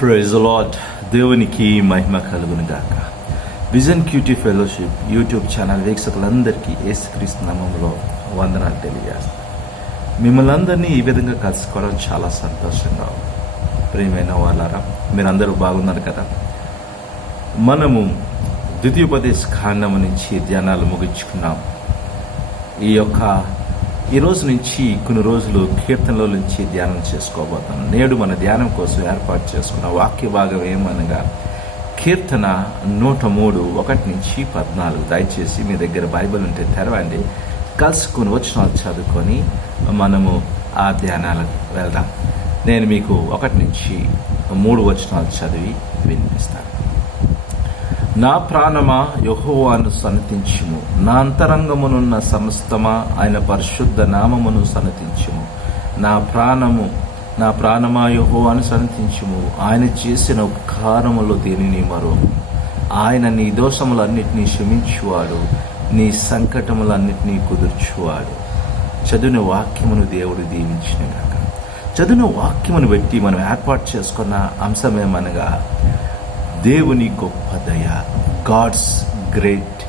Praise the lord. దేవునికి మహిమ కలుగును గాక. Vision QT fellowship YouTube channel వీక్షకులందరికీ యేసుక్రీస్తు నామములో వందనాలు తెలియజేస్తాను. మిమ్మల్ని అందరినీ ఈ విధంగా కలుసుకోవడం చాలా సంతోషంగా ఉంది. ప్రియమైన వాళ్ళారా, మీరందరూ బాగున్నారు కదా. మనము ద్వితీయోపదేశ కాండము నుంచి ధ్యానాలు ముగించుకున్నాం. ఈ రోజు నుంచి కొన్ని రోజులు కీర్తనలో నుంచి ధ్యానం చేసుకోబోతాం. నేడు మన ధ్యానం కోసం ఏర్పాటు చేసుకున్న వాక్య భాగం ఏమనగా కీర్తన 103 1-14. దయచేసి మీ దగ్గర బైబిల్ ఉంటే తెరవండి, కలుసుకుని వచనాలు చదువుకొని మనము ఆ ధ్యానాలకు వెళ్దాం. నేను మీకు 1-3 వచనాలు చదివి వినిపిస్తాను. నా ప్రాణమా యెహోవాను సన్నతించుము, నా అంతరంగమునున్న సమస్తమా ఆయన పరిశుద్ధ నామమును సన్నతించుము. నా ప్రాణమా యెహోవాను సన్నతించుము, ఆయన చేసిన ఉపకారములు దేనిని మరువము. ఆయన నీ దోషములన్నిటినీ క్షమించువాడు, నీ సంకటములన్నిటినీ కుదుర్చువాడు. చదివిన వాక్యమును దేవుడు దీవించినగాక. చదివిన వాక్యమును బట్టి మనం ఏర్పాటు చేసుకున్న అంశమేమనగా దేవుని గొప్ప దయ, గాడ్స్ గ్రేట్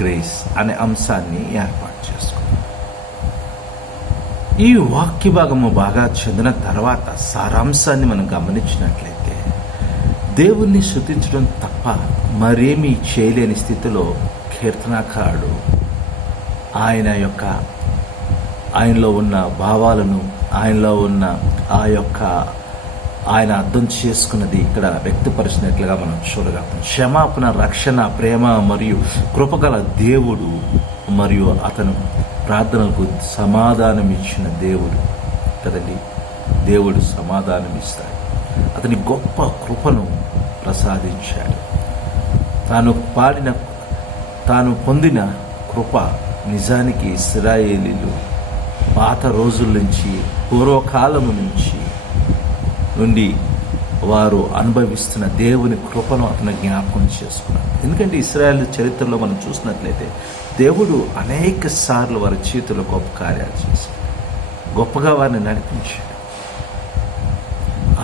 గ్రేస్ అనే అంశాన్ని ఏర్పాటు చేసుకున్నాం. ఈ వాక్య భాగము బాగా చదివిన తర్వాత సారాంశాన్ని మనం గమనించినట్లయితే దేవుణ్ణి స్తుతించడం తప్ప మరేమీ చేయలేని స్థితిలో కీర్తనాకారుడు ఆయనలో ఉన్న భావాలను, ఆయనలో ఉన్న ఆయన అర్థం చేసుకున్నది ఇక్కడ వ్యక్తపరిచినట్లుగా మనం చూడగలం. క్షమాపణ, రక్షణ, ప్రేమ మరియు కృపగల దేవుడు, మరియు అతను ప్రార్థనలకు సమాధానం ఇచ్చిన దేవుడు కదండి. దేవుడు సమాధానం ఇస్తాడు. అతని గొప్ప కృపను ప్రసాదించాడు. తాను పొందిన కృప నిజానికి ఇశ్రాయేలీలు పాత రోజుల నుంచి, పూర్వకాలము నుండి వారు అనుభవిస్తున్న దేవుని కృపను అతను జ్ఞాపకం చేసుకున్నాడు. ఎందుకంటే ఇశ్రాయేలు చరిత్రలో మనం చూసినట్లయితే దేవుడు అనేక సార్లు వారి చేతుల్లో గొప్ప కార్యాలు చేశాడు, గొప్పగా వారిని నడిపించాడు.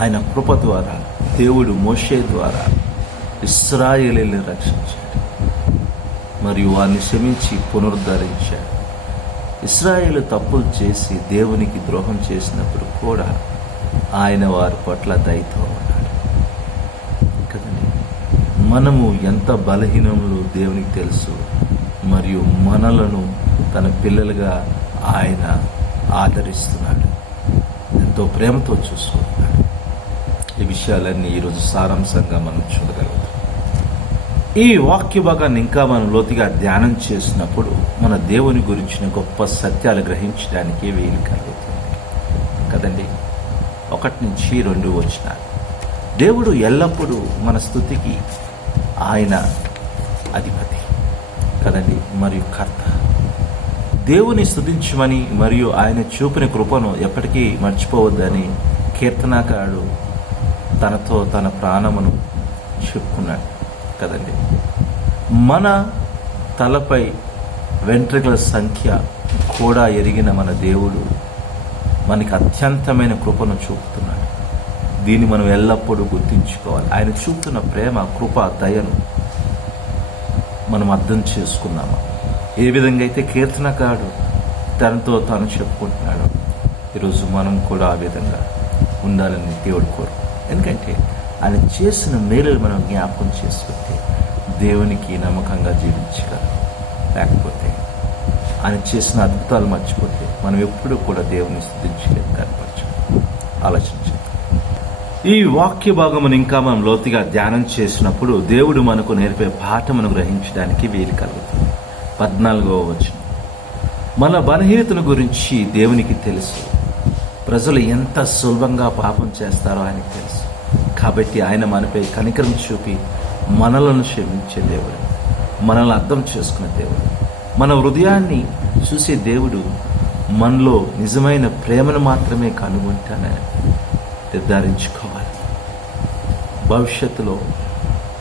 ఆయన కృప ద్వారా దేవుడు మోషే ద్వారా ఇశ్రాయేలీయులను రక్షించాడు మరియు వారిని క్షమించి పునరుద్ధరించాడు. ఇశ్రాయేలు తప్పులు చేసి దేవునికి ద్రోహం చేసినప్పుడు కూడా ఆయన వారి పట్ల దయతో ఉన్నాడు కదండి. మనము ఎంత బలహీనములు దేవునికి తెలుసు, మరియు మనలను తన పిల్లలుగా ఆయన ఆదరిస్తున్నాడు, ఎంతో ప్రేమతో చూసుకుంటున్నాడు. ఈ విషయాలన్నీ ఈరోజు సారాంశంగా మనం చూడగలుగుతాం. ఈ వాక్య భాగాన్ని ఇంకా మనం లోతుగా ధ్యానం చేసినప్పుడు మన దేవుని గురించిన గొప్ప సత్యాలు గ్రహించడానికి వీలు కలుగుతుంది కదండి. 1-2 వచనాలు. దేవుడు ఎల్లప్పుడూ మన స్తుతికి ఆయన అధిపతి కదండి, మరియు కర్త. దేవుని స్తుతించమని మరియు ఆయన చూపిన కృపను ఎప్పటికీ మర్చిపోవద్దని కీర్తనాకారుడు తనతో తన ప్రాణమును చెప్పుకున్నాడు కదండి. మన తలపై వెంట్రుకల సంఖ్య కూడా ఎరిగిన మన దేవుడు మనకి అత్యంతమైన కృపను చూపుతున్నాడు. దీన్ని మనం ఎల్లప్పుడూ గుర్తించుకోవాలి. ఆయన చూపుతున్న ప్రేమ, కృప, దయను మనం అర్థం చేసుకున్నామా? ఏ విధంగా అయితే కీర్తనకారుడు తనతో తాను చెప్పుకుంటున్నాడు, ఈరోజు మనం కూడా ఆ విధంగా ఉండాలని దేవుడు కోరు. ఎందుకంటే ఆయన చేసిన మేలులు మనం జ్ఞాపకం చేసుకుంటే దేవునికి నమ్మకంగా జీవించగలం. లేకపోతే ఆయన చేసిన అద్భుతాలు మర్చిపోతే మనం ఎప్పుడూ కూడా దేవుని స్తుతించలేదు. కనపరచు, ఆలోచించండి. ఈ వాక్య భాగమును ఇంకా మనం లోతుగా ధ్యానం చేసినప్పుడు దేవుడు మనకు నేర్పే పాఠమును గ్రహించడానికి వీలు కలుగుతుంది. 14వ వచనం. మన బలహీనతను గురించి దేవునికి తెలుసు. ప్రజలు ఎంత సులభంగా పాపం చేస్తారో ఆయనకు తెలుసు. కాబట్టి ఆయన మనపై కనికరం చూపి మనలను క్షమించే దేవుడు, మనల్ని అర్థం చేసుకునే దేవుడు, మన హృదయాన్ని చూసే దేవుడు. మనలో నిజమైన ప్రేమను మాత్రమే కనుగొంటానని నిర్ధారించుకోవాలి. భవిష్యత్తులో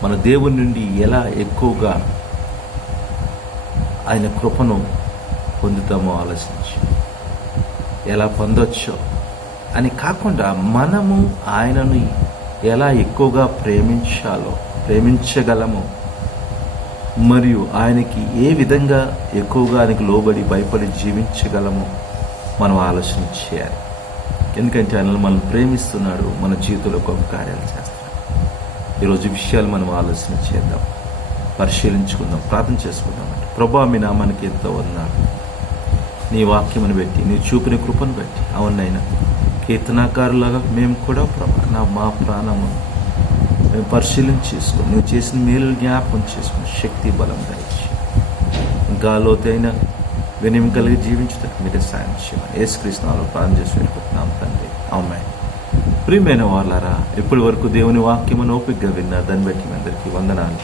మన దేవుని నుండి ఎలా ఎక్కువగా ఆయన కృపను పొందుతామో ఆలోచించి ఎలా పొందొచ్చో అని కాకుండా మనము ఆయనను ఎలా ఎక్కువగా ప్రేమించగలమో, మరియు ఆయనకి ఏ విధంగా ఎక్కువగా ఆయనకు లోబడి భయపడి జీవించగలమో మనం ఆలోచన చేయాలి. ఎందుకంటే ఆయన మనల్ని ప్రేమిస్తున్నాడు, మన జీవితంలో గొప్ప కార్యాలు చేస్తాడు. ఈరోజు విషయాలు మనం ఆలోచన చేద్దాం, పరిశీలించుకుందాం, ప్రార్థన చేసుకుందామంటే. ప్రభువా, మీ నామానికి ఎంతో వందనాలు. నీ వాక్యమును బట్టి, నీ చూపిన కృపను బట్టి. అవునైనా కీర్తనాకారులాగా మేము కూడా ప్రభా మా ప్రాణము మేము పరిశీలన చేసుకుని నువ్వు చేసిన మేలు జ్ఞాపకం చేసుకుని శక్తి బలం దయచి ఇంకా లోతైన వినయం కలిగి జీవించడానికి మీరే సాయం చేయాలి. యేసుక్రీస్తు నామములో ప్రార్థన చేసి వెళ్ళిపోతున్నాం తండ్రి, ఆమేన్. ప్రియమైన వాళ్ళారా, ఇప్పటి వరకు దేవుని వాక్యమును ఓపికగా విన్నారు. దాన్ని బట్టి మీ అందరికీ వందనాలు.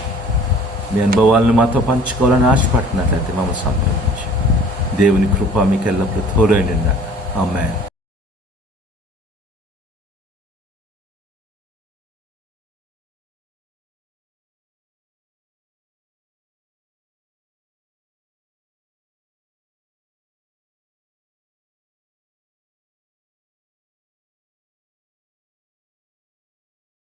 మీ అనుభవాలను మాతో పంచుకోవాలని ఆశపడుతున్నట్లయితే మమ్మల్ని సంప్రదించి దేవుని కృప మీకు ఎల్లప్పుడూ తోడైండి. ఆమేన్.